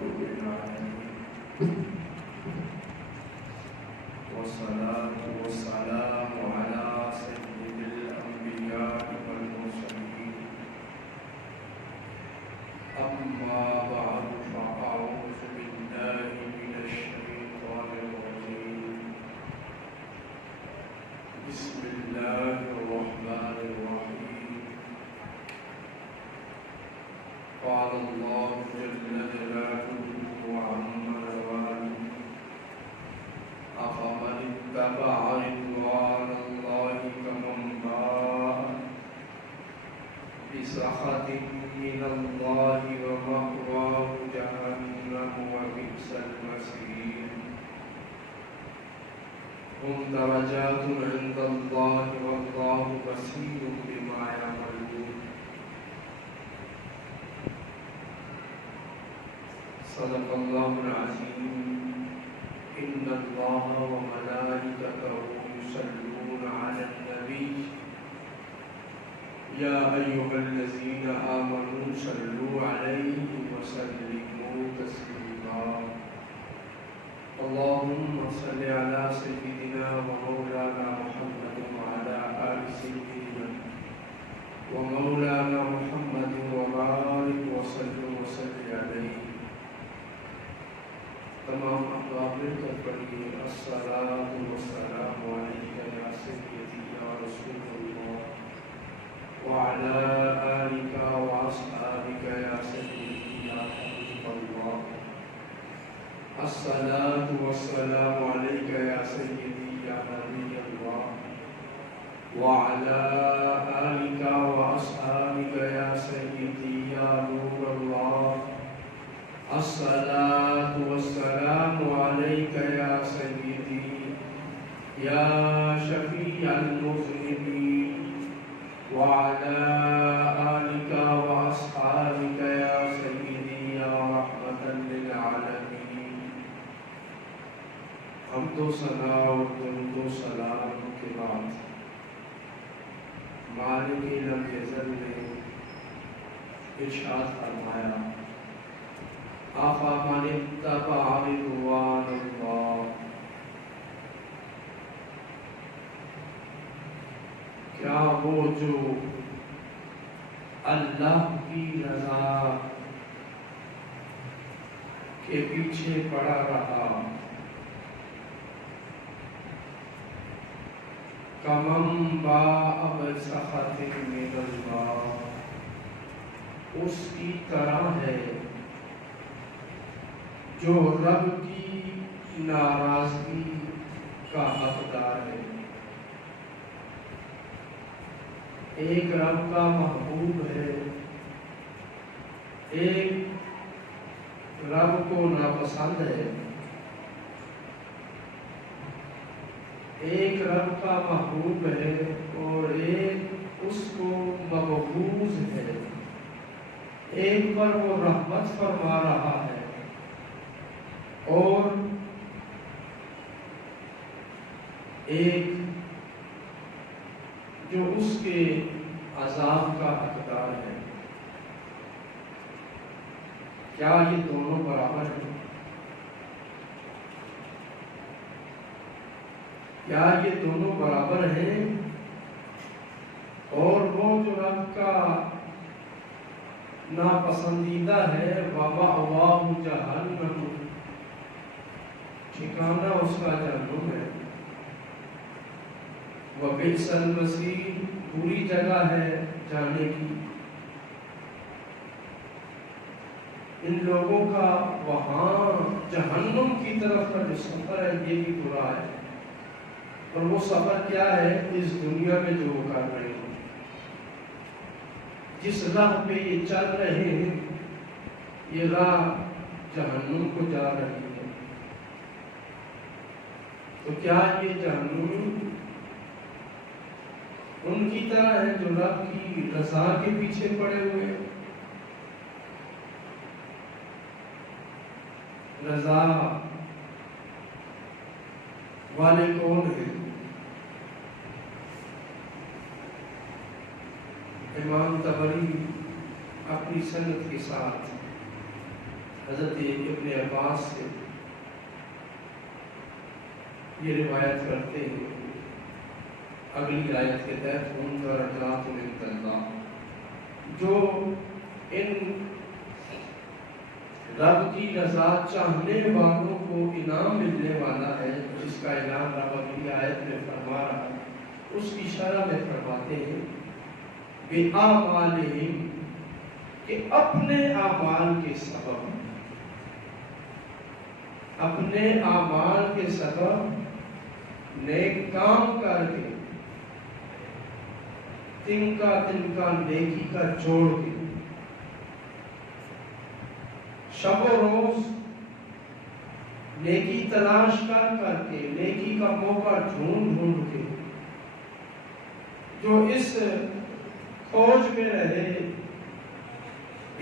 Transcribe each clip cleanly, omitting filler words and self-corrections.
رب العالمين والصلاة والسلام على سيد الأنبياء والمرسلين أما بعد فأعوذ بالله من الشيطان الرجيم بسم الله الرحمن الرحيم قال الله جل جلاله وعم نواله أفمن اتبع رضوان الله كمن باء بسخط من الله ومأواه جهنم وبئس المصير هم درجات عند الله والله بصير بما يعملون صدق الله العظيم إن الله وملائكته يصلون على النبي يا أيها الذين آمنوا صلوا عليه وسلموا تسليما اللهم صل على سيدنا ومولانا محمد وعلى آل سيدنا ومولانا محمد وبارك وسلم عليه تمام احباب کا پڑھیے الصلاۃ والسلام علیک یا سیدی یا رسول اللہ وعلى آلك وأصحابك يا سيدي يا حبيب الله الصلاة والسلام عليك يا سيدي يا نبي الله وعلى آلك وأصحابك يا سيدي يا نور الله الصلاة والسلام عليك يا سيدي يا شفيع المذنبين وعلى آلك وأصحابك يا سيدي يا رحمة للعالمين حمد و ثنا اور درود و سلام کے بعد مالک لم یزل نے ارشاد فرمایا أَفَمَنِ اتَّبَعَ رِضْوَانَ اللَّهِ کیا وہ جو اللہ کی رضا کے پیچھے پڑا رہا کَمَنْ بَاءَ بِسَخَطٍ مِّنَ اللَّهِ اس کی طرح ہے جو رب کی ناراضگی کا حقدار ہے ایک رب کا محبوب ہے ایک رب کو ناپسند ہے ایک رب کا محبوب ہے اور ایک اس کو مبغوض ہے ایک پر وہ رحمت فرما رہا ہے اور ایک جو اس کے عذاب کا حقدار ہے کیا یہ دونوں برابر ہیں کیا یہ دونوں برابر ہیں اور وہ جو رب کا ناپسندیدہ ہے وَمَأْوَاهُ جَهَنَّمُ ٹھکانہ اس کا جہنم ہے وَبِئْسَ الْمَصِيرُ بری جگہ ہے جانے کی ان لوگوں کا وہاں جہنم کی طرف کا جو سفر ہے یہ بھی برا ہے اور وہ سفر کیا ہے اس دنیا میں جو وہ کر رہے ہیں جس راہ پہ یہ چل رہے ہیں یہ راہ جہنم کو جا رہی ہے تو کیا یہ جہنم ان کی طرح ہے جو رب کی رضا کے پیچھے پڑے ہوئے ہیں رضا والے کون ہیں امام طبری اپنی سند کے ساتھ حضرت ابن عباس سے یہ روایت کرتے ہیں اگلی آیت کے تحت ان درجات عند اللہ، جو ان رب کی رضا چاہنے والوں کو انعام ملنے والا ہے، جس کا اعلان رب اگلی آیت میں فرما رہا ہے، اس کی شرح میں فرماتے ہیں بِأَعْمَالِهِمْ، کہ اپنے اعمال کے سبب، اپنے اعمال کے سبب نیک کام کر کے تنکا نیکی کا جوڑ کے شب و روز نیکی تلاش کر کے نیکی کا موقع ڈھونڈ کے جو اس کھوج میں رہے،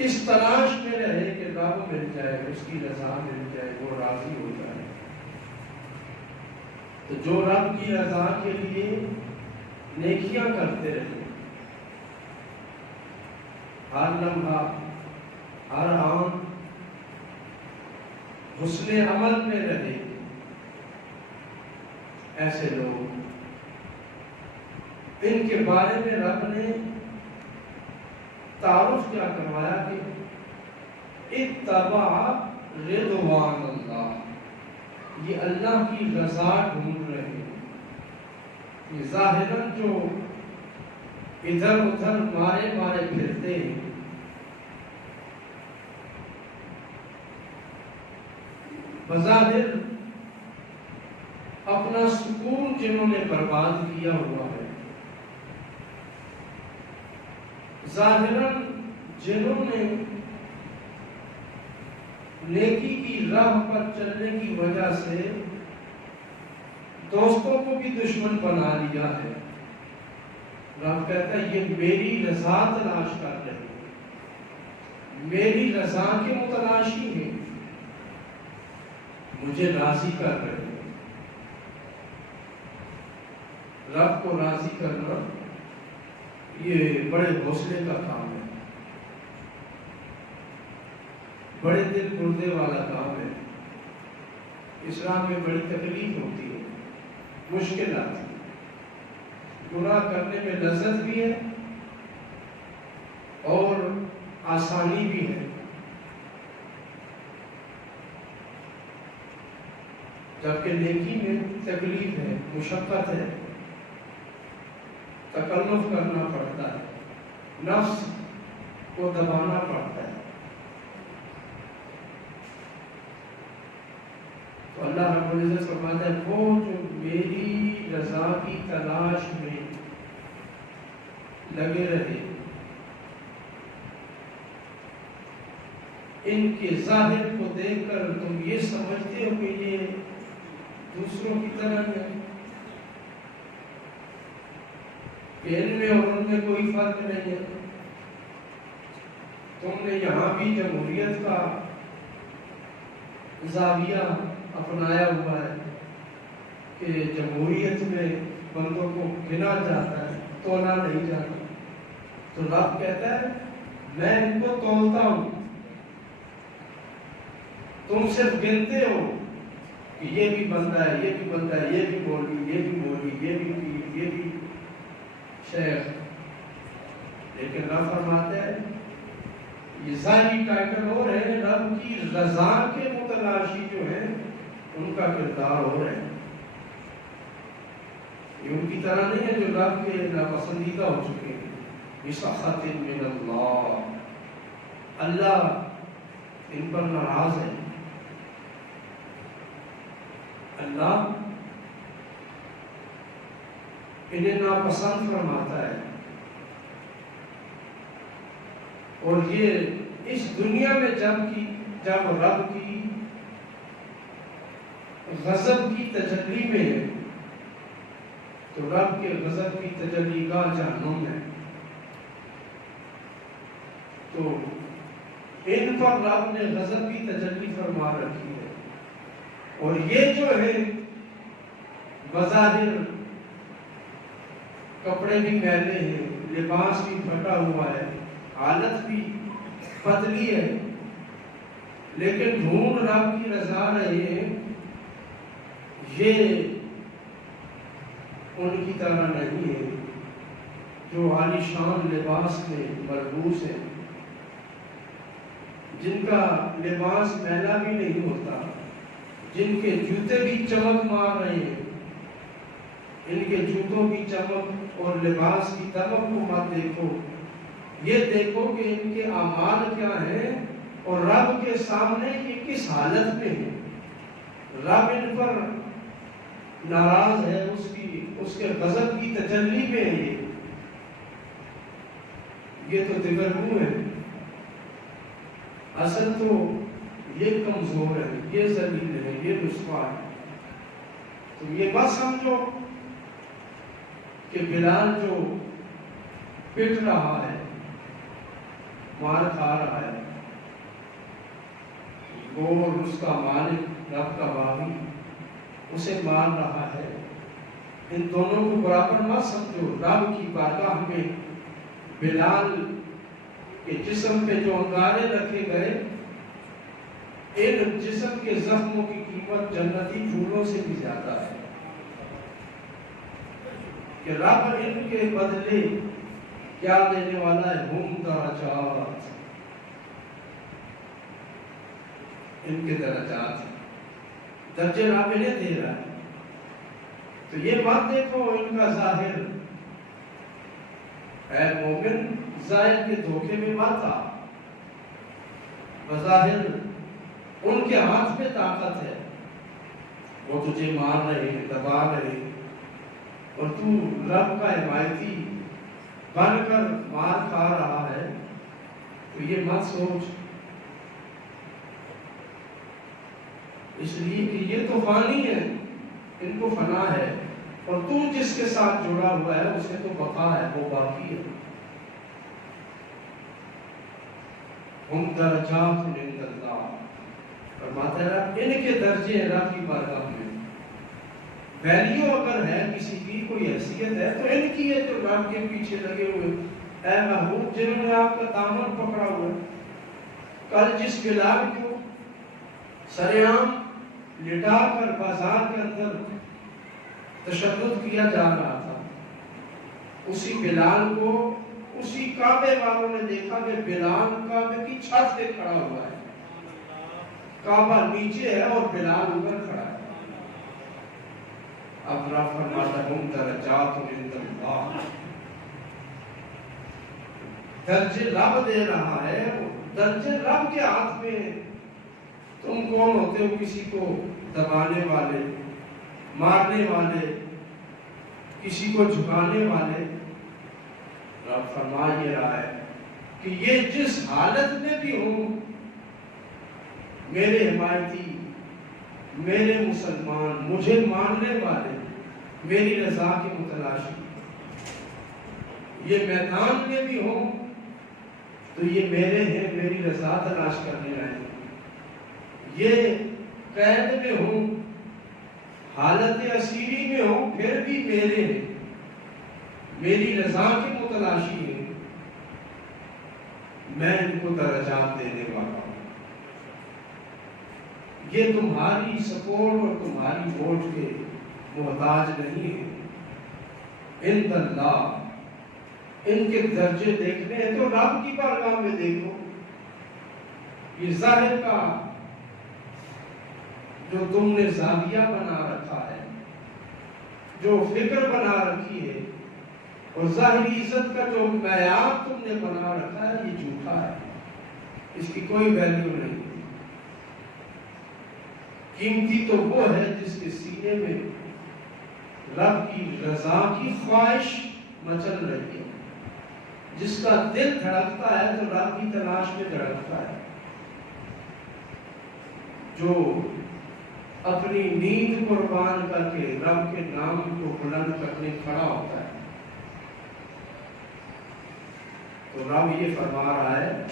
اس تلاش میں رہے کہ رب مل جائے، اس کی رضا مل جائے، وہ راضی ہو جائے، تو جو رب کی رضا کے لیے نیکیاں کرتے رہے، ہر لمحہ ہر آن حسن عمل میں رہے، ایسے لوگ، ان کے بارے میں رب نے تعارف کیا کروایا کہ اتبع رضوان اللہ، یہ اللہ کی رضا ڈھونڈ رہے ہیں۔ یہ ظاہراً جو ادھر ادھر مارے پھرتے ہیں، بظاہر اپنا سکون جنہوں نے برباد کیا ہوا ہے، ظاہراً جنہوں نے نیکی کی راہ پر چلنے کی وجہ سے دوستوں کو بھی دشمن بنا لیا ہے، رب کہتا ہے یہ میری رضا تلاش کر رہے ہیں، میری رضا کے متلاشی ہیں، مجھے راضی کر رہے ہیں۔ رب کو راضی کرنا یہ بڑے حوصلے کا کام ہے، بڑے دل گردے والا کام ہے، اسلام میں بڑی تکلیف ہوتی ہے، مشکل آتی ہے، گناہ کرنے میں لذت بھی ہے اور آسانی بھی ہے، جبکہ نیکی میں تکلیف ہے، مشقت ہے، تکلف کرنا پڑتا ہے، نفس کو دبانا پڑتا ہے۔ تو اللہ رب العزت فرماتا ہے وہ جو میری رضا کی تلاش میں لگے رہے، ان کے ظاہر کو دیکھ کر تم یہ سمجھتے ہو کہ یہ دوسروں کی طرح ہے، کہ ان میں اور ان میں کوئی فرق نہیں ہے، تم نے یہاں بھی جمہوریت کا زاویہ اپنایا ہوا ہے کہ جمہوریت میں بندوں کو گنا جاتا ہے، تولا نہیں جاتا، تو رب کہتا ہے میں ان کو تولتا ہوں، تم صرف گنتے ہو کہ یہ بھی بندہ ہے، یہ بھی بندہ ہے، یہ بھی مولوی، یہ بھی مولوی، یہ بھی پیر، یہ بھی شیخ، لیکن رب فرماتے ہیں یہ ظاہری ٹائٹل ہو رہے ہیں، رب کی رضا کے متلاشی جو ہیں ان کا کردار ہو رہے ہیں، یہ ان کی طرح نہیں ہے جو رب کے ناپسندیدہ ہو چکے ہیں۔ بِسَخَطٍ مِّنَ اللَّهِ، اللہ ان پر ناراض ہے، اللہ انہیں ناپسند فرماتا ہے، اور یہ اس دنیا میں جب رب کی غضب کی تجلی میں ہے، تو رب کے غضب کی تجلی گاہ جہنم ہے، تو ان پر رب نے غضب کی تجلی فرما رکھی ہے، اور یہ جو ہے بظاہر کپڑے بھی میلے ہیں، لباس بھی پھٹا ہوا ہے، حالت بھی پتلی ہے، لیکن ڈھونڈ رب کی رضا رہے ہیں، یہ ان کی طرح نہیں ہے جو عالیشان لباس میں ملبوس ہے، جن کا لباس میلا بھی نہیں ہوتا، جن کے جوتے بھی چمک مار رہے ہیں۔ ان کے جوتوں کی چمک اور لباس کی چمک کو مت دیکھو، یہ دیکھو کہ ان کے اعمال کیا ہیں اور رب کے سامنے یہ کس حالت میں ہے۔ رب ان پر ناراض ہے، اس کے غضب کی تجلی میں ہے۔ یہ تو دگرگوں ہے، اصل تو یہ کمزور ہے، یہ ذلیل ہے، یہ رسوا ہے۔ تو یہ بات سمجھو کہ بلال جو پٹ رہا ہے، مار کھا رہا ہے، اور اس کا مالک رب کا باغی اسے مار رہا ہے، ان دونوں کو برابر مت سمجھو۔ رب کی بارگاہ میں بلال کے جسم پہ جو انگارے رکھے گئے، ان جسم کے زخموں کی قیمت جنتی پھولوں سے بھی زیادہ ہے، کہ رب ان کے بدلے کیا دینے والا ہے؟ ہم درجات، ان کے درجات درجے رب انہیں دے رہا ہے۔ تو یہ بات دیکھو ان کا ظاہر، اے مومن ظاہر کے دھوکے میں مت آ، بظاہر ان کے ہاتھ میں طاقت ہے، وہ تجھے مار رہے ہیں، دبا رہے ہیں، اور تو رب کا حمایتی بن کر مار کھا رہا ہے۔ تو یہ مت سوچ، اس لیے کہ یہ تو فانی ہے، ان کو فنا ہے، اور تو جس کے ساتھ جڑا ہوا ہے اسے تو بقا ہے، وہ باقی ہے۔ ہم درجات عند اللہ، فرماتا ہے رب ان کے درجے ہیں رب کی بارگاہ میں۔ ویلیو اگر ہے کسی کی، کوئی حیثیت ہے، تو ان کی ہے جو رب کے پیچھے لگے ہوئے، اے محبوب جنہوں نے آپ کا دامن پکڑا ہوا ہے۔ کل جس بلال کو سریعام لٹا کر بازار کے اندر تشدد کیا جا رہا تھا، اسی بلال کو اسی کعبے والوں نے دیکھا کہ بلال کعبے کی چھت پہ کھڑا ہوا ہے، کعبہ نیچے ہے اور بلال اوپر کھڑا ہے۔ اب رب فرماتا ہے ہم درجات عند اللہ، درجے رب دے رہا ہے، درجے رب کے ہاتھ میں۔ تم کون ہوتے ہو کسی کو دبانے والے، مارنے والے، کسی کو جھکانے والے؟ رب فرما یہ رہا ہے کہ یہ جس حالت میں بھی ہوں، میرے حمایتی، میرے مسلمان، مجھے ماننے والے، میری رضا کے متلاشی، یہ میدان میں بھی ہوں تو یہ میرے ہیں، میری رضا تلاش کرنے آئے ہیں۔ یہ قید میں ہوں، حالت اسیری میں ہوں، پھر بھی میرے ہیں، میری رضا کے متلاشی ہیں، میں ان کو درجات دینے والا ہوں۔ یہ تمہاری سپورٹ اور تمہاری ووٹ کے محتاج نہیں ہے۔ عند اللہ، ان کے درجے دیکھنے ہیں تو رب کی بارگاہ میں دیکھو۔ یہ ظاہر کا جو تم نے زاویہ بنا رکھا ہے، جو فکر بنا رکھی ہے، اور ظاہری عزت کا جو معیار تم نے بنا رکھا ہے، یہ جھوٹا ہے، اس کی کوئی ویلیو نہیں۔ قیمتی تو وہ ہے جس کے سینے میں رب کی رضا کی خواہش مچل رہی ہے، جس کا دل دھڑکتا ہے تو رب کی تلاش میں دھڑکتا ہے، جو اپنی نیند قربان کر کے رب کے نام کو بلند کرنے کھڑا ہوتا ہے۔ تو رب یہ فرما رہا ہے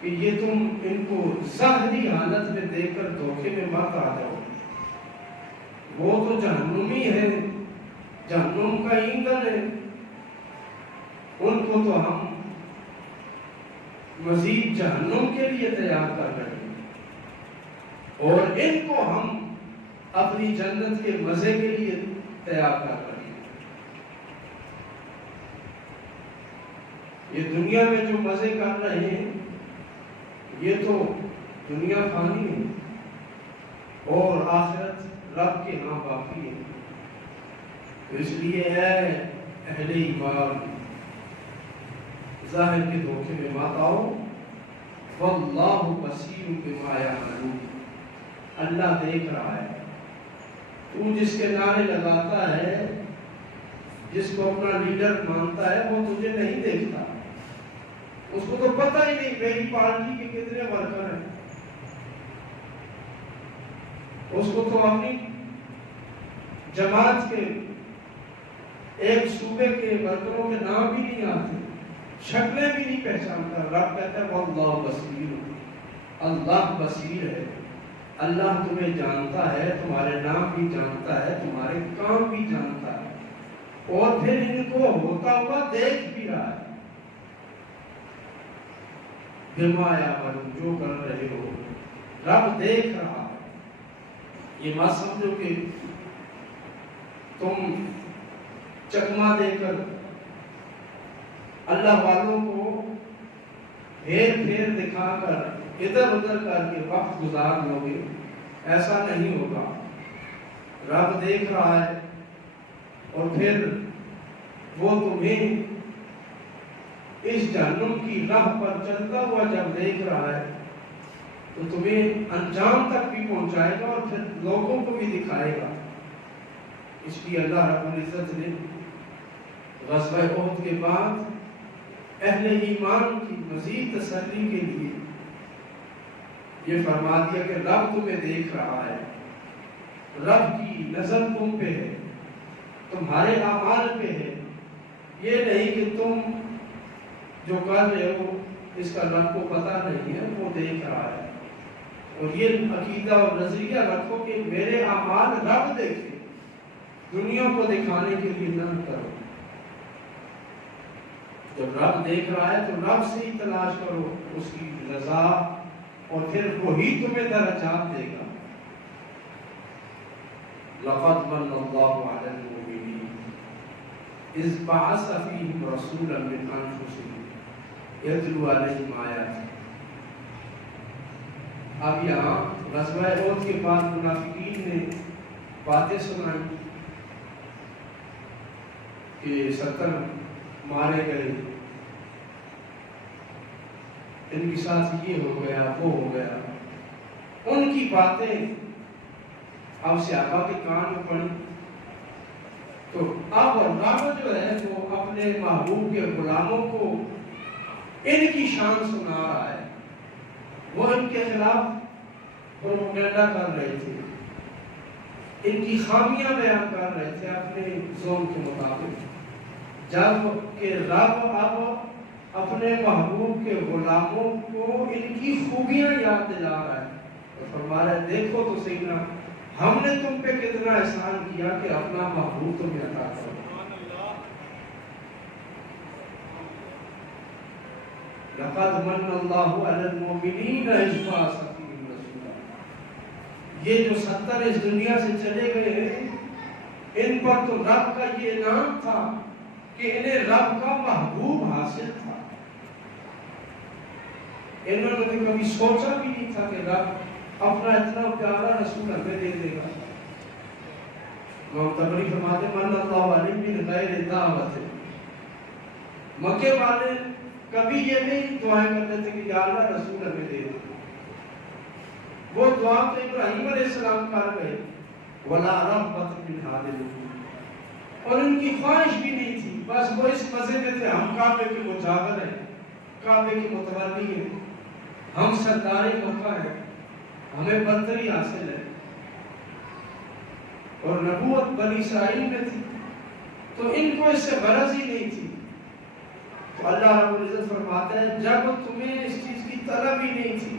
کہ یہ تم ان کو ظاہری حالت میں دیکھ کر دھوکے میں مت آ جاؤ، وہ تو جہنمی ہے، جہنم کا ایندھن ہے، ان کو تو ہم مزید جہنم کے لیے تیار کر رہے ہیں۔ اور ان کو ہم اپنی جنت کے مزے کے لیے تیار کر رہے ہیں۔ یہ دنیا میں جو مزے کر رہے ہیں یہ تو دنیا فانی ہے اور آخرت رب کے ہاں باقی ہے۔ اس لیے اے اہل ایمان، ظاہر کے دھوکے میں مت آؤ۔ واللہ بصیر بما یعملون، اللہ دیکھ رہا ہے۔ تو جس کے نعرے لگاتا ہے، جس کو اپنا لیڈر مانتا ہے، وہ تجھے نہیں دیکھتا۔ اس کو تو پتہ ہی نہیں میری پارٹی کے کتنے ورکر ہیں، اس کو تو اپنی جماعت کے ایک صوبے کے ورکروں کے نام بھی نہیں آتے، شکلیں بھی نہیں پہچانتا۔ رب کہتا ہے واللہ بصیر، اللہ بصیر ہے، اللہ تمہیں جانتا ہے، تمہارے نام بھی جانتا ہے، تمہارے کام بھی جانتا ہے، اور پھر ان کو ہوتا ہوا دیکھ بھی رہا ہے۔ بما یعملون، جو کر رہے ہو رب دیکھ رہا ہے۔ یہ مت سمجھو کہ تم چکما دے کر اللہ والوں کو ہیر پھیر دکھا کر ادھر ادھر کر کے وقت گزار لو گے، ایسا نہیں ہوگا۔ رب دیکھ رہا ہے اور پھر وہ تمہیں اس جہنم کی راہ پر چلتا ہوا جب دیکھ رہا ہے تو تمہیں انجام تک بھی پہنچائے گا اور پھر لوگوں کو بھی دکھائے گا۔ اس لیے اللہ رب العزت نے غزوہ احد کے بعد اہل ایمان کی مزید تسلی کے لیے یہ فرما دیا کہ رب تمہیں دیکھ رہا ہے، رب کی نظر تم پہ ہے، تمہارے اعمال پہ ہے۔ یہ نہیں کہ تم جو کر رہے ہو اس کا رب کو پتہ نہیں ہے، وہ دیکھ رہا ہے۔ اور یہ عقیدہ اور نظریہ رکھو کہ میرے اعمال رب دیکھے، دنیا کو دکھانے کے لیے نہ کرو۔ جب رب دیکھ رہا ہے تو رب سے ہی تلاش کرو اس کی رضا، اور پھر وہی تمہیں درجات دے گا۔ لقد من اللہ علی المؤمنین اذ بعث فیہم رسولا من انفسہم یتلو علیہم آیاتہ۔ اب یہاں غزوہ احد کے بعد منافقین نے باتیں سنائی کہ 70 مارے گئے، ان کے ساتھ یہ ہو گیا وہ ہو گیا۔ ان کی باتیں اب صحابہ کے کان میں پڑی تو اب رب جو ہے وہ اپنے محبوب کے غلاموں کو ان کی شان سنا رہا ہے۔ وہ ان کے خلاف پروپیگنڈا کر رہے تھے، ان کی خامیاں بیان کر رہے تھے اپنے ذوق کے مطابق، جب کہ رب اب اپنے محبوب کے غلاموں کو ان کی خوبیاں یاد دلا رہا ہے اور فرما رہا ہے دیکھو تو صحیح نا، ہم نے تم پہ کتنا احسان کیا کہ اپنا محبوب تمہیں عطا کرو۔ لقد من اللہ علی المؤمنین اذ بعث فیہم رسولا۔ یہ جو 70 اس دنیا سے چلے گئے ہیں، ان پر تو رب کا یہ انعام تھا کہ انہیں رب کا محبوب حاصل تھا۔ انہوں نے تو کبھی سوچا بھی نہیں تھا کہ رب اپنا اتنا پیارا رسول ہمیں دے دے گا۔ امام طبری فرماتے من اللہ علیہ من غیر دعوت۔ مکے والے کبھی یہ نہیں دعائیں کرتے تھے کہ یا اللہ رسول ہمیں دے دے۔ وہ دعا تو ابراہیم علیہ السلام کر گئے، ولا رغبۃ من حاضر، اور ان کی خواہش بھی نہیں تھی، بس وہ اس مزے میں تھے ہم کعبے کے مجاور ہیں، کعبے کے متولی ہیں، ہم سردار مکہ ہیں، ہمیں برتری حاصل ہے، اور نبوت بنی اسرائیل میں تھی تو ان کو اس سے غرض ہی نہیں تھی۔ تو اللہ رب العزت فرماتا ہے جب تمہیں اس چیز کی طلب ہی نہیں تھی،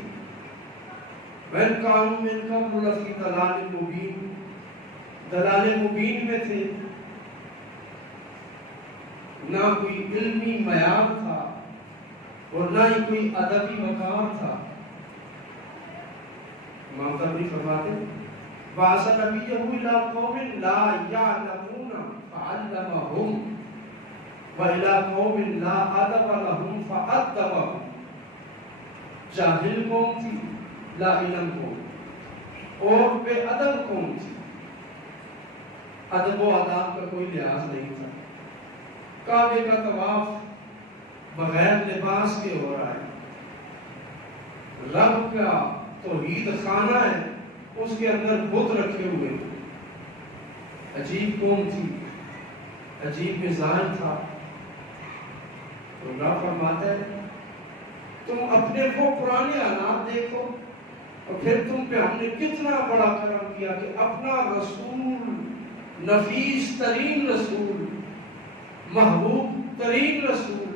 وَإِنْ كَانُوا مِنْ قَبْلُ لَفِي ضَلَالٍ مُبِينٍ، ضلال مبین میں تھے، نہ کوئی علمی معیار تھا اور نہ ہی کوئی ادبی وقار تھا۔ امام طبری فرماتے ہیں وَعَسَ نَبِيَّهُ إِلَىٰ قَوْمٍ لَا يَعْلَمُونَ فَعَلَّمَهُمْ وَإِلَىٰ قَوْمٍ لَا أَدَبَ لَهُمْ فَأَدَّبَهُمْ جاہل قوم تھی، لا علم قوم، اور بے ادب قوم تھی، ادب و آداب کا کوئی لحاظ نہیں تھا۔ کعبے کا طواف بغیر لباس کے ہو رہا ہے، رب کا توحید خانہ ہے، اس کے اندر بت رکھے ہوئے، عجیب قوم تھی، عجیب مزاج تھا۔ تو رب فرماتا ہے تم اپنے وہ پرانے حالات دیکھو اور پھر تم پہ ہم نے کتنا بڑا کرم کیا کہ اپنا رسول، نفیس ترین رسول، محبوب ترین رسول،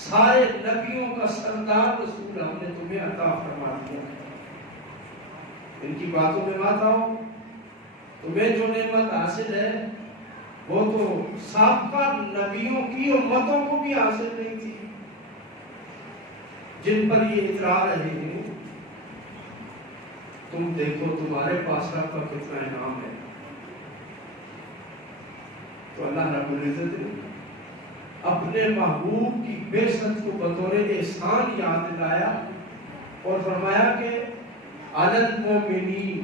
سارے نبیوں کا سردار رسول ہم نے تمہیں عطا فرما دیا۔ ان کی باتوں میں مت آؤ، تمہیں جو نعمت حاصل ہے وہ تو سابقہ نبیوں کی امتوں کو بھی حاصل نہیں تھی جن پر یہ اترا رہے ہیں۔ تم دیکھو تمہارے پاس رب کا کتنا انعام ہے۔ تو اللہ رب العزت نے اپنے محبوب کی بعثت کو بطور احسان یاد دلایا اور فرمایا کہ علی المؤمنین،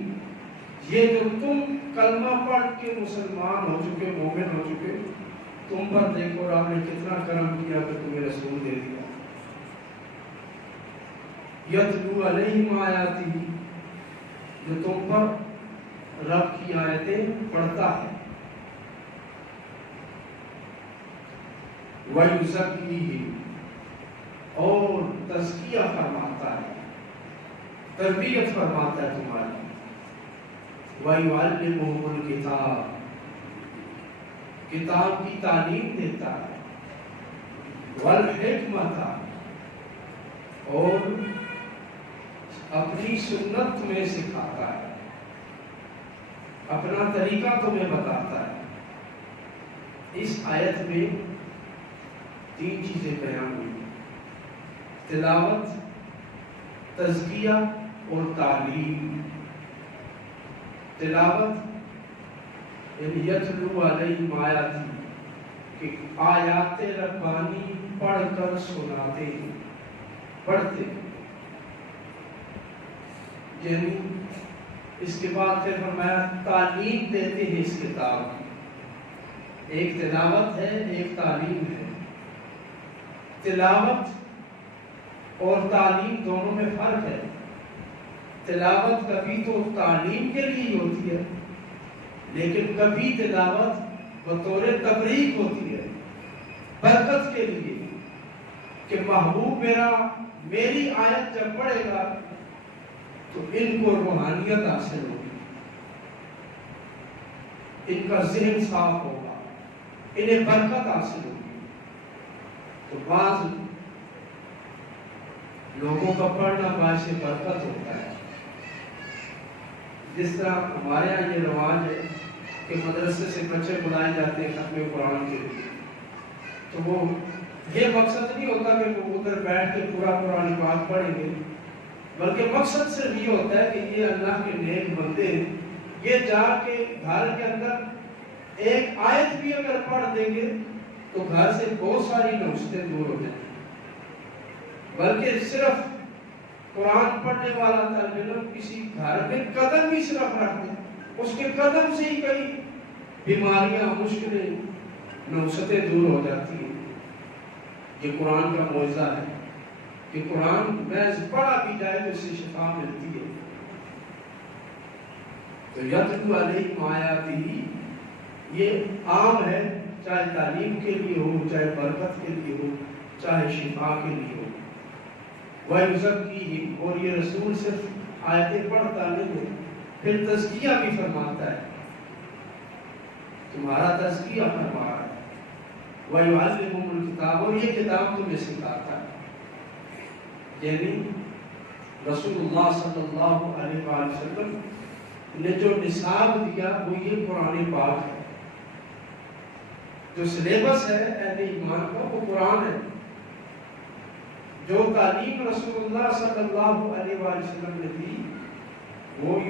یہ جو تم کلمہ پڑھ کے مسلمان ہو چکے، مومن ہو چکے، تم پر دیکھو رب نے کتنا کرم کیا کہ تمہیں رسول دے دیا۔ یتلو علیہم آیاتہ، جو تم پر رب کی آیتیں پڑھتا ہے، وَيُزَكِّيهِمْ، اور تزکیہ فرماتا ہے، تربیت فرماتا ہے تمہاری، وَيُعَلِّمُهُمُ الْكِتَابَ، کتاب کی تعلیم دیتا ہے، وَالْحِکْمَةَ، اور اپنی سنت تمہیں سکھاتا ہے، اپنا طریقہ تمہیں بتاتا ہے۔ اس آیت میں 3 چیزیں بیان ہوئی: تلاوت، تزکیہ اور تعلیم۔ تلاوت یعنی یتلو علیہم آیاتہ، کہ آیات ربانی پڑھ کر سناتے ہیں، پڑھتے ہیں، یعنی اس کے بعد پھر فرمایا تعلیم دیتے ہیں اس کتاب کی۔ ایک تلاوت ہے، ایک تعلیم ہے۔ تلاوت اور تعلیم دونوں میں فرق ہے۔ تلاوت کبھی تو تعلیم کے لیے ہوتی ہے، لیکن کبھی تلاوت بطور تبریک ہوتی ہے، برکت کے لیے، کہ محبوب میری آیت جب پڑھے گا تو ان کو روحانیت حاصل ہوگی، ان کا ذہن صاف ہوگا، انہیں برکت حاصل ہوگی۔ تو بعض لوگوں کا پڑھنا باعث برکت ہوتا ہے۔ جس طرح ہمارے یہاں یہ رواج ہے کہ مدرسے سے بچے بلائے جاتے ہیں ختم قرآن کے لیے، تو وہ یہ مقصد نہیں ہوتا کہ وہ ادھر بیٹھ کے پورا قرآن پاک پڑھیں گے، بلکہ مقصد صرف یہ ہوتا ہے کہ یہ اللہ کے نیک بندے ہیں، یہ جا کے گھر کے اندر ایک آیت بھی اگر پڑھ دیں گے تو گھر سے بہت ساری نوستیں دور ہو جائیں، بلکہ صرف قرآن پڑھنے والا طالب علم کسی گھر میں قدم بھی صرف رکھ دیں، اس کے قدم سے ہی کئی بیماریاں، مشکلیں، نوستیں دور ہو جاتی ہیں۔ یہ قرآن کا معجزہ ہے کہ قرآن محض پڑھا بھی جائے تو اس سے شفا ملتی ہے۔ تو یتلو علیہم آیاتہ یہ عام ہے، چاہے تعلیم کے لیے ہو، چاہے برکت کے لیے ہو، چاہے شفا کے لیے ہو۔ وَيُزَكِّيهِمْ، اور یہ رسول صرف آیتیں پڑھتا نہیں ہے، پھر تزکیہ بھی فرماتا ہے، تمہارا تزکیہ فرما رہا ہے۔ وَيُعَلِّمُهُمُ الْكِتَابَ، اور یہ کتاب تمہیں سکھاتا ہے، یعنی رسول اللہ صلی اللہ علیہ وسلم نے جو نصاب دیا وہ یہ قرآن پاک ہے، جو سلیبس ہے اہل ایمان کا وہ قرآن ہے، جو تعلیم رسول اللہ صلی اللہ علیہ وسلم نے دی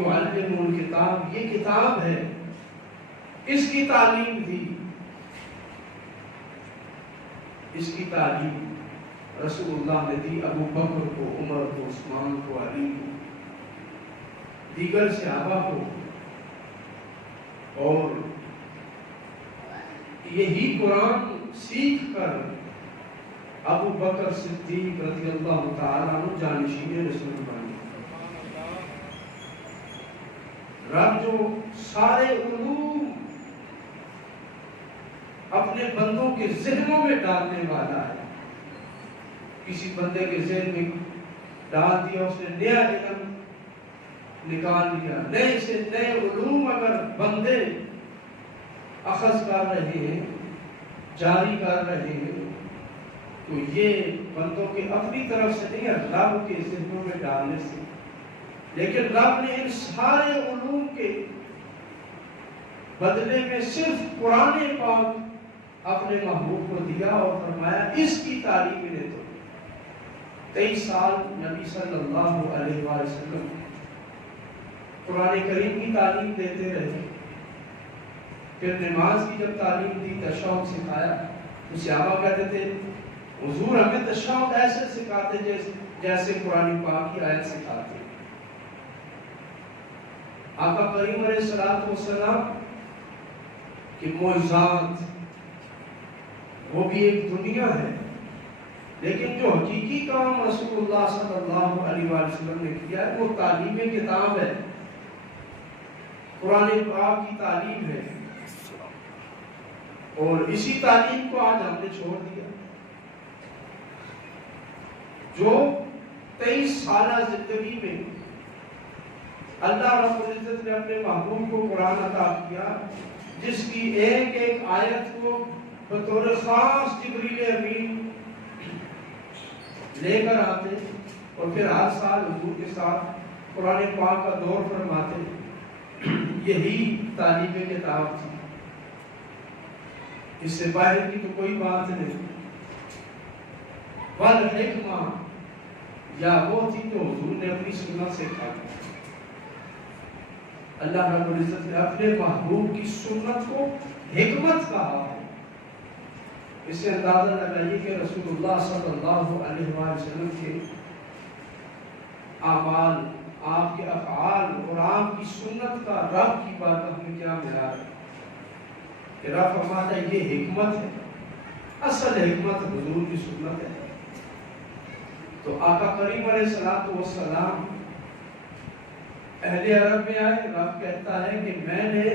یعلم الکتاب، یہ کتاب ہے، اس کی تعلیم تھی، اس کی تعلیم رسول اللہ نے دی ابو بکر کو، عمر کو، عثمان کو، علی کو، دیگر صحابہ کو، اور یہی قرآن سیکھ کر ابو بکر صدیق رضی اللہ تعالیٰ عنہ جانشین رسول بنے۔ رب جو سارے علوم اپنے بندوں کے ذہنوں میں ڈالنے والا ہے، کسی بندے کے ذہن میں ڈال دیا، اس نے نیا علم نکال لیا، نئے سے نئے علوم اگر بندے اخذ کر رہے ہیں، جاری کر رہے ہیں، تو یہ بندوں کے اپنی طرف سے نہیں ہے، رب کے ذہنوں میں ڈالنے سے۔ لیکن رب نے ان سارے علوم کے بدلے میں صرف قرآن پاک اپنے محبوب کو دیا اور فرمایا اس کی تعلیم نے تو 23 سال نبی صلی اللہ علیہ وسلم قرآن کریم کی تعلیم دیتے رہے۔ پھر نماز کی جب تعلیم دی، تشہد سکھایا، تو صحابہ کہتے تھے حضور ہمیں تشہد ایسے سکھاتے جیسے قرآن پاک کی آیت سکھاتے۔ آقا کریم علیہ الصلوۃ والسلام کی معجزات وہ بھی ایک دنیا ہے، لیکن جو حقیقی کام رسول اللہ صلی اللہ علیہ وسلم نے کیا ہے وہ تعلیم کتاب ہے، قرآن پاک کی تعلیم ہے، اور اسی تعلیم کو آج ہم نے چھوڑ دیا۔ جو 23 سالہ زندگی میں اللہ رب العزت نے اپنے محبوب کو قرآن عطا کیا، جس کی ایک ایک آیت کو بطور خاص جبریل امین لے کر آتے اور پھر ہر سال حضور کے ساتھ قرآن پاک کا دور فرماتے، یہی تعلیم کتاب تھی، اس سے باہر کی تو کوئی بات نہیں۔ والحکمہ، یا وہ تھی جو حضور نے اپنی سنت سے کھا۔ اللہ رب العزت نے اپنے محبوب کی سنت کو حکمت کہا ہے۔ اس سے اندازہ لگائیے کہ رسول اللہ صلی اللہ علیہ وسلم کے اعمال، آپ کے افعال اور آپ کی سنت کا رب کی بات میں کیا معیار ہے کہ رب فرماتا ہے یہ حکمت ہے، اصل حکمت حضور کی سنت ہے۔ تو آقا کریم علیہ الصلوۃ والسلام اہل عرب میں آئے، رب کہتا ہے کہ میں نے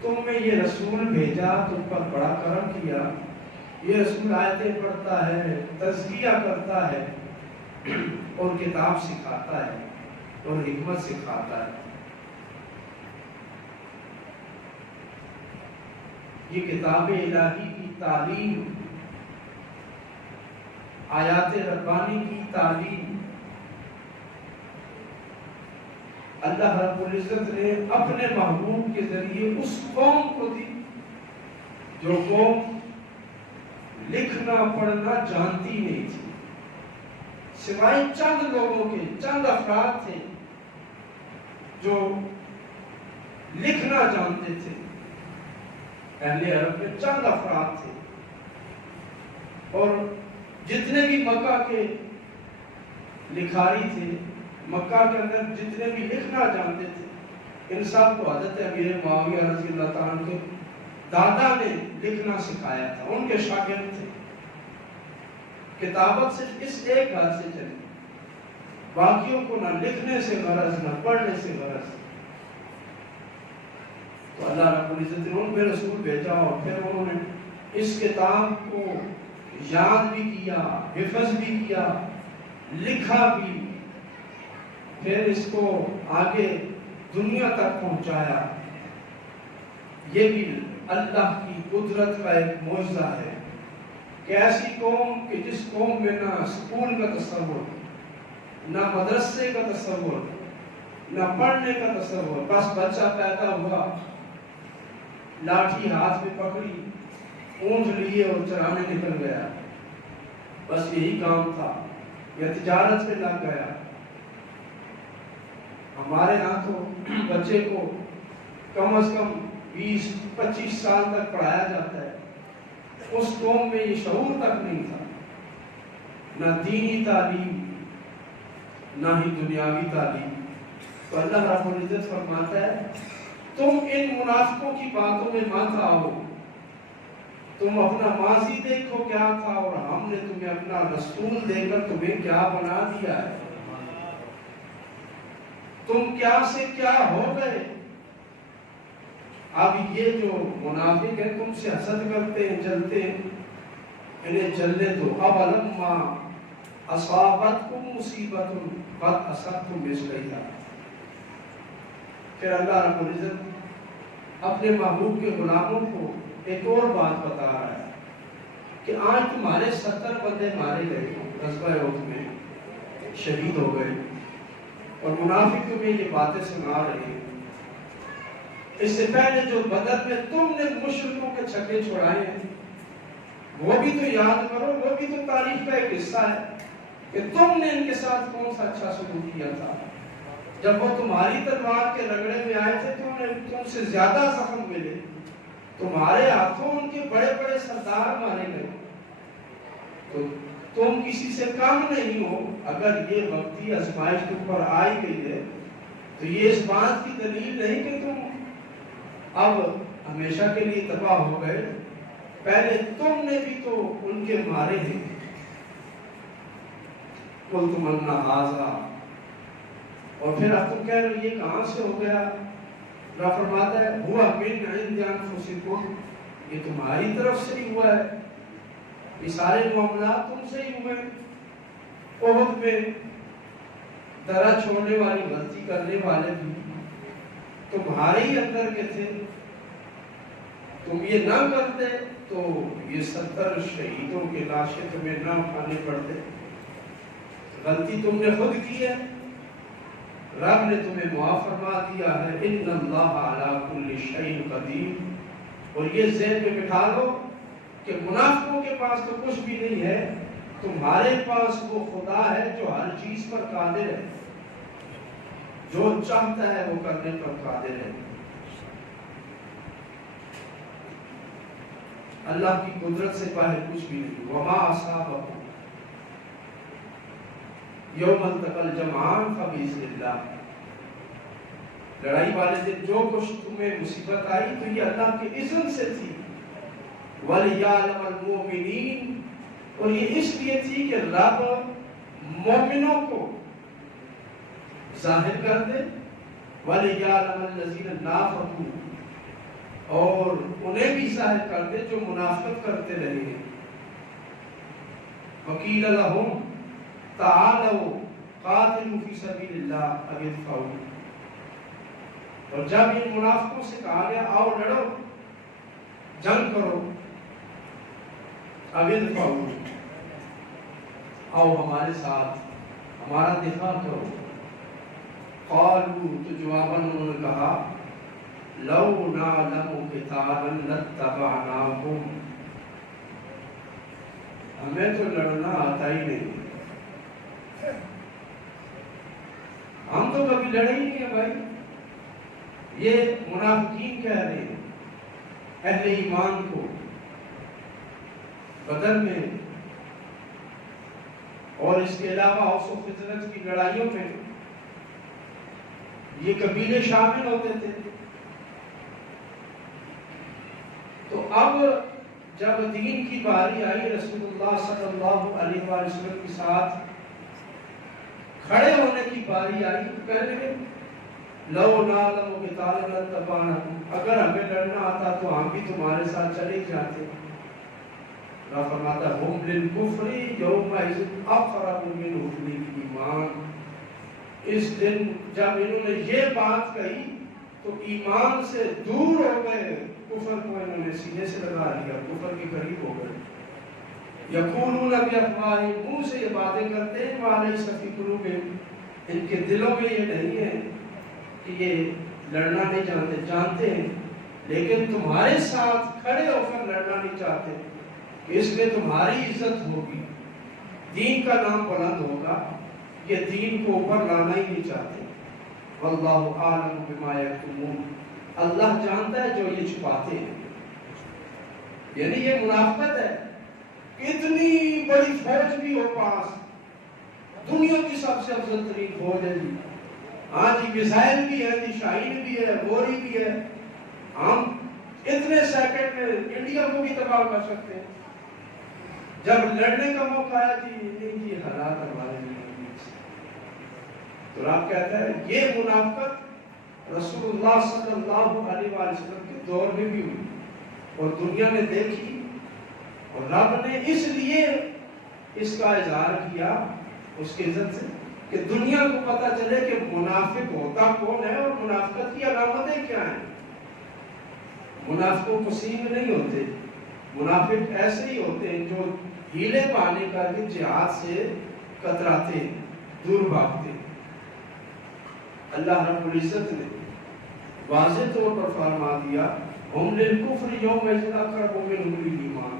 تم میں یہ رسول بھیجا، تم پر بڑا کرم کیا، یہ رسول آیتیں پڑھتا ہے، تزکیہ کرتا ہے اور کتاب سکھاتا ہے اور حکمت سکھاتا ہے۔ یہ کتاب الہی کی تعلیم، آیات ربانی کی تعلیم اللہ رب العزت نے اپنے محبوب کے ذریعے اس قوم کو دی جو قوم لکھنا پڑھنا جانتی نہیں تھی، سوائے چند لوگوں کے، چند افراد تھے جو لکھنا جانتے تھے۔ اہل عرب میں چند افراد تھے، اور جتنے بھی مکہ کے لکھاری تھے، مکہ کے اندر جتنے بھی لکھنا جانتے تھے، ان سب کو حضرت امیر معاویہ رضی اللہ تعالیٰ عنہ کے دادا نے لکھنا سکھایا تھا، ان کے شاگرد تھے۔ کتابت صرف اس ایک گھر سے چلی، باقیوں کو نہ لکھنے سے غرض نہ پڑھنے سے غرض۔ تو اللہ رب العزت نے ان پہ رسول بھیجا، اور پھر انہوں نے اس کتاب کو یاد بھی کیا، حفظ بھی کیا، لکھا بھی، پھر اس کو آگے دنیا تک پہنچایا۔ یہ بھی اللہ کی قدرت کا ایک معجزہ ہے کہ ایسی قوم کہ جس قوم میں نہ اسکول کا تصور، نہ مدرسے کا تصور، نہ پڑھنے کا تصور، بس بچہ پیدا ہوا، لاٹھی ہاتھ میں پکڑی، اونٹ لیے اور چرانے نکل گیا، بس یہی کام تھا، یا تجارت میں لگ گیا۔ ہمارے ہاں تو بچے کو کم از کم 20-25 سال تک پڑھایا جاتا ہے. اس قوم میں یہ شعور تک نہیں تھا، نہ دینی تعلیم نہ ہی دنیاوی تعلیم. تو اللہ رب العزت فرماتا ہے تم ان منافقوں کی باتوں میں مت آؤ، تم اپنا ماضی دیکھو کیا تھا اور ہم نے تمہیں اپنا رسول دے کر تمہیں کیا بنا دیا ہے، تم کیا سے کیا ہو گئے. اب یہ جو منافق ہیں تم سے حسد کرتے ہیں، جلتے ہیں، انہیں جلنے دو. اب لما اصابتکم مصیبت قد اصبتم مثلیہا. پھر اللہ رب العزت اپنے محبوب کے غلاموں کو ایک اور بات بتا رہا ہے کہ آج تمہارے 70 بندے مارے گئے غزوہ احد میں، شہید ہو گئے، اور منافق تمہیں یہ باتیں سنا رہے ہیں. اس سے پہلے جو بدر میں تم نے مشرکوں کے چھکے چھڑائے ہیں وہ بھی تو یاد کرو، وہ بھی تو تاریخ کا ایک حصہ ہے کہ تم نے ان کے ساتھ کون سا اچھا سلوک کیا تھا. جب وہ تمہاری تلوار کے رگڑے میں آئے تھے تو انہیں تم سے زیادہ زخم ملے، تمہارے ہاتھوں ان کے بڑے بڑے سردار مارے گئے، تو تم کسی سے کم نہیں ہو. اگر یہ وقتی آزمائش تم پر آئی گئی ہے تو یہ اس بات کی دلیل نہیں کہ تم اب ہمیشہ کے لیے تباہ ہو گئے. پہلے تم نے بھی تو ان کے مارے ہیں. قل تمنا ھذا، اور پھر اب تم کہہ رہے ہو یہ کہاں سے ہو گیا. رب فرماتا ہے ہوا من عند انفسکم، یہ تمہاری طرف سے ہی ہوا ہے، یہ سارے معاملات تم سے ہی ہوئے. احد میں درہ چھوڑنے والی غلطی کرنے والے بھی تمہارے ہی اندر کے تھے. تم یہ نہ کرتے تو یہ 70 شہیدوں کے لاشیں تمہیں نہ اٹھانے پڑتے. غلطی تم نے خود کی ہے، رب نے تمہیں معاف فرما دیا ہے. ان اللہ علی کل شیء قدیر. اور یہ ذہن میں بٹھا لو کہ منافقوں کے پاس تو کچھ بھی نہیں ہے، تمہارے پاس وہ خدا ہے جو ہر چیز پر قادر ہے، جو چاہتا ہے وہ کرنے پر قادر ہے. اللہ کی قدرت سے باہر کچھ بھی نہیں. وما اصابکم یوم التقى الجمعان فبإذن اللہ. لڑائی والے دن جو کچھ تمہیں مصیبت آئی تو یہ اللہ کے اذن سے تھی. وَلِيَعْلَمَ الْمُؤْمِنِينَ، اور یہ اس لیے تھی کہ رب مومنوں کو ظاہر کر دے. وَلِيَعْلَمَ الَّذِينَ نَافَقُوا، اور انہیں بھی ظاہر کر دے جو منافقت کرتے رہے ہیں. وَقِيلَ لَهُمْ تعالوا قاتلوا فی سبیل اللہ او ادفعوا. اور جب ان منافقوں سے کہا گیا آؤ لڑو، جنگ کرو، او ادفعوا، آؤ ہمارے ساتھ ہمارا دفاع کرو. قالوا، تو جواباً انہوں نے کہا لو نعلم قتالا لاتبعناکم، ہمیں تو لڑنا آتا ہی نہیں، ہم تو کبھی لڑے ہی نہیں ہیں بھائی. یہ منافقین کہہ رہے ہیں اہل ایمان کو بدر میں اور اس کے علاوہ اوس و خزرج کی لڑائیوں میں یہ قبیلے شامل ہوتے تھے. تو اب جب دین کی باری آئی، رسول اللہ صلی اللہ علیہ وآلہ وسلم کے ساتھ کھڑے ہونے کی باری آئی، تو کہنے لگے لو نعلم قتالا لاتبعناکم، اگر ہمیں لڑنا آتا تو ہم بھی تمہارے ساتھ چلے جاتے. رب فرماتا ہم للکفر یومئذ اقرب من حسن الایمان. اس دن جب انہوں نے یہ بات کہی تو ایمان سے دور ہو گئے، کفر کو انہوں نے سینے سے لگا لیا، کفر کے قریب ہو گئے. یقولون بافواہہم، منہ سے یہ باتیں کرتے ہیں، ما لیس فی قلوبہم، ان کے دلوں میں یہ نہیں ہے کہ یہ لڑنا نہیں جانتے، جانتے ہیں لیکن تمہارے ساتھ کھڑے ہو کر لڑنا نہیں چاہتے کہ اس میں تمہاری عزت ہوگی، دین کا نام بلند ہوگا، یہ دین کو اوپر لانا ہی نہیں چاہتے. واللہ عالم بما یکتمون، اللہ جانتا ہے جو یہ چھپاتے ہیں. یعنی یہ منافقت ہے. اتنی بڑی فوج بھی ہو پاس، دنیا کی سب سے افضل ترین فوج ہے جی، ہاں جی، میزائل بھی ہے جی، شاہین بھی ہے، غوری بھی ہے، ہم اتنے سیکنڈ میں انڈیا کو بھی تباہ کر سکتے ہیں. جب لڑنے کا موقع آیا جی نہیں جی حالات ہمارے لیے، تو آپ کہتا ہے یہ منافقت رسول اللہ صلی اللہ علیہ وسلم کے دور میں بھی ہوئی اور دنیا نے دیکھی، اور رب نے اس لیے اس کا اظہار کیا اس کے عزت سے کہ دنیا کو پتہ چلے کہ منافق ہوتا کون ہے اور منافقت کی علامتیں کیا ہیں. منافقوں مسیح میں نہیں ہوتے، منافق ایسے ہی ہوتے ہیں جو ہیلے بہانے کر کے جہاد سے کتراتے ہیں، دور بھاگتے ہیں. اللہ رب العزت نے واضح طور پر فرما دیا ہم للکفر یومئذ اقرب منہم للایمان.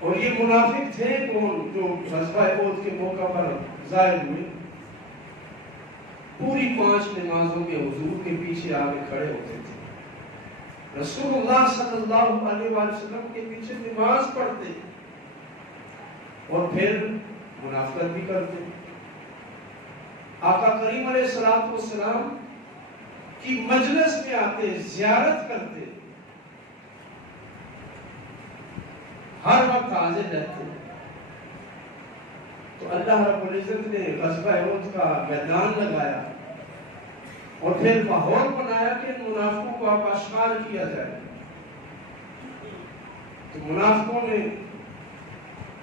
اور یہ منافق تھے کون جو غزوہ احد کے موقع پر ظاہر ہوئے؟ پوری 5 نمازوں میں حضور کے پیچھے آگے کھڑے ہوتے تھے، رسول اللہ صلی اللہ علیہ وسلم کے پیچھے نماز پڑھتے اور پھر منافقت بھی کرتے. آقا کریم علیہ السلام کی مجلس میں آتے، زیارت کرتے، ہر وقت حاضر رہتے. تو اللہ رب العزت نے غزوہ احد کا میدان لگایا اور پھر ماحول بنایا کہ ان منافقوں کو اب اشغال کیا جائے. تو منافقوں نے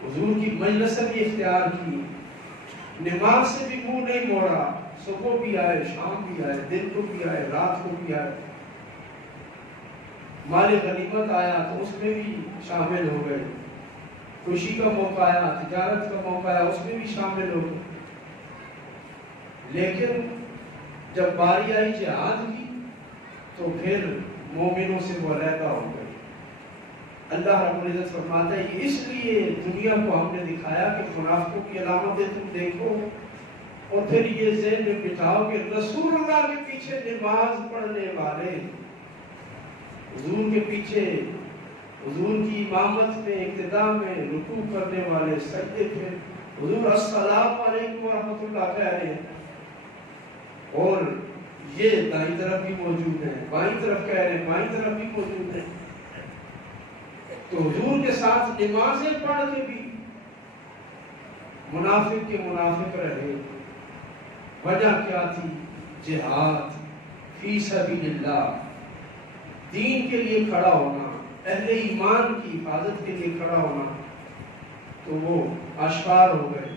حضور کی مجلس بھی اختیار کی، نماز سے بھی منہ نہیں موڑا، صبح بھی آئے، شام بھی آئے، دن کو بھی آئے، رات کو بھی آئے. مال غنیمت آیا تو اس میں بھی شامل ہو گئے، خوشی کا موقع آیا، تجارت کا موقع آیا، اس میں بھی شامل ہو گئے. لیکن جب باری آئی جہاد کی تو پھر مومنوں سے وہ علیحدہ ہو گئے. اللہ رب العزت فرماتا ہے اس لیے دنیا کو ہم نے دکھایا کہ منافقوں کی علامتیں تم دیکھو اور پھر یہ ذہن میں بٹھاؤ کہ رسول اللہ کے پیچھے نماز پڑھنے والے، حضور کے پیچھے حضور کی امامت میں اقتداء میں رکوع کرنے والے، سجدے پہ حضور السلام علیکم ورحمۃ اللہ کہہ رہے ہیں اور یہ دائیں طرف بھی موجود ہیں، بائیں طرف کہہ رہے ہیں، بائیں طرف بھی موجود ہیں. تو حضور کے ساتھ نمازیں پڑھ کے بھی منافق کے منافق رہے. وجہ کیا تھی؟ جہاد فی سبیل اللہ، دین کے لیے کھڑا ہونا، اہل ایمان کی حفاظت کے لیے کھڑا ہونا. تو وہ اشکار ہو گئے.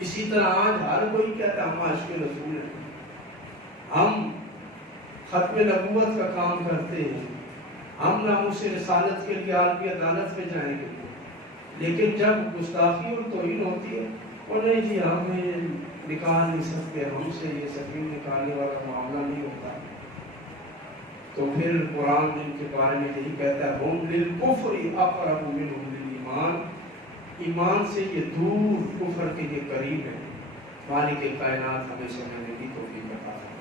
اسی طرح آج ہر کوئی کہتا ہے ہم عاشق رسول ہیں، ہم ختم نبوت کا کام کرتے ہیں، ہم ناموس رسالت کے لیے عالمی عدالت میں جائیں گے. لیکن جب گستاخی اور توہین ہوتی ہے وہ نہیں جی ہمیں نکال نہیں سکتے، ہم سے یہ سفیر نکالنے والا معاملہ نہیں ہوتا. تو پھر قرآن ان کے بارے میں یہی کہتا ہے ہم للکفر اقرب منہم للایمان، ایمان سے یہ دور، کفر کے یہ قریب ہے. مالک کائنات ہمیں سمجھنے کی توفیق عطا فرمائے.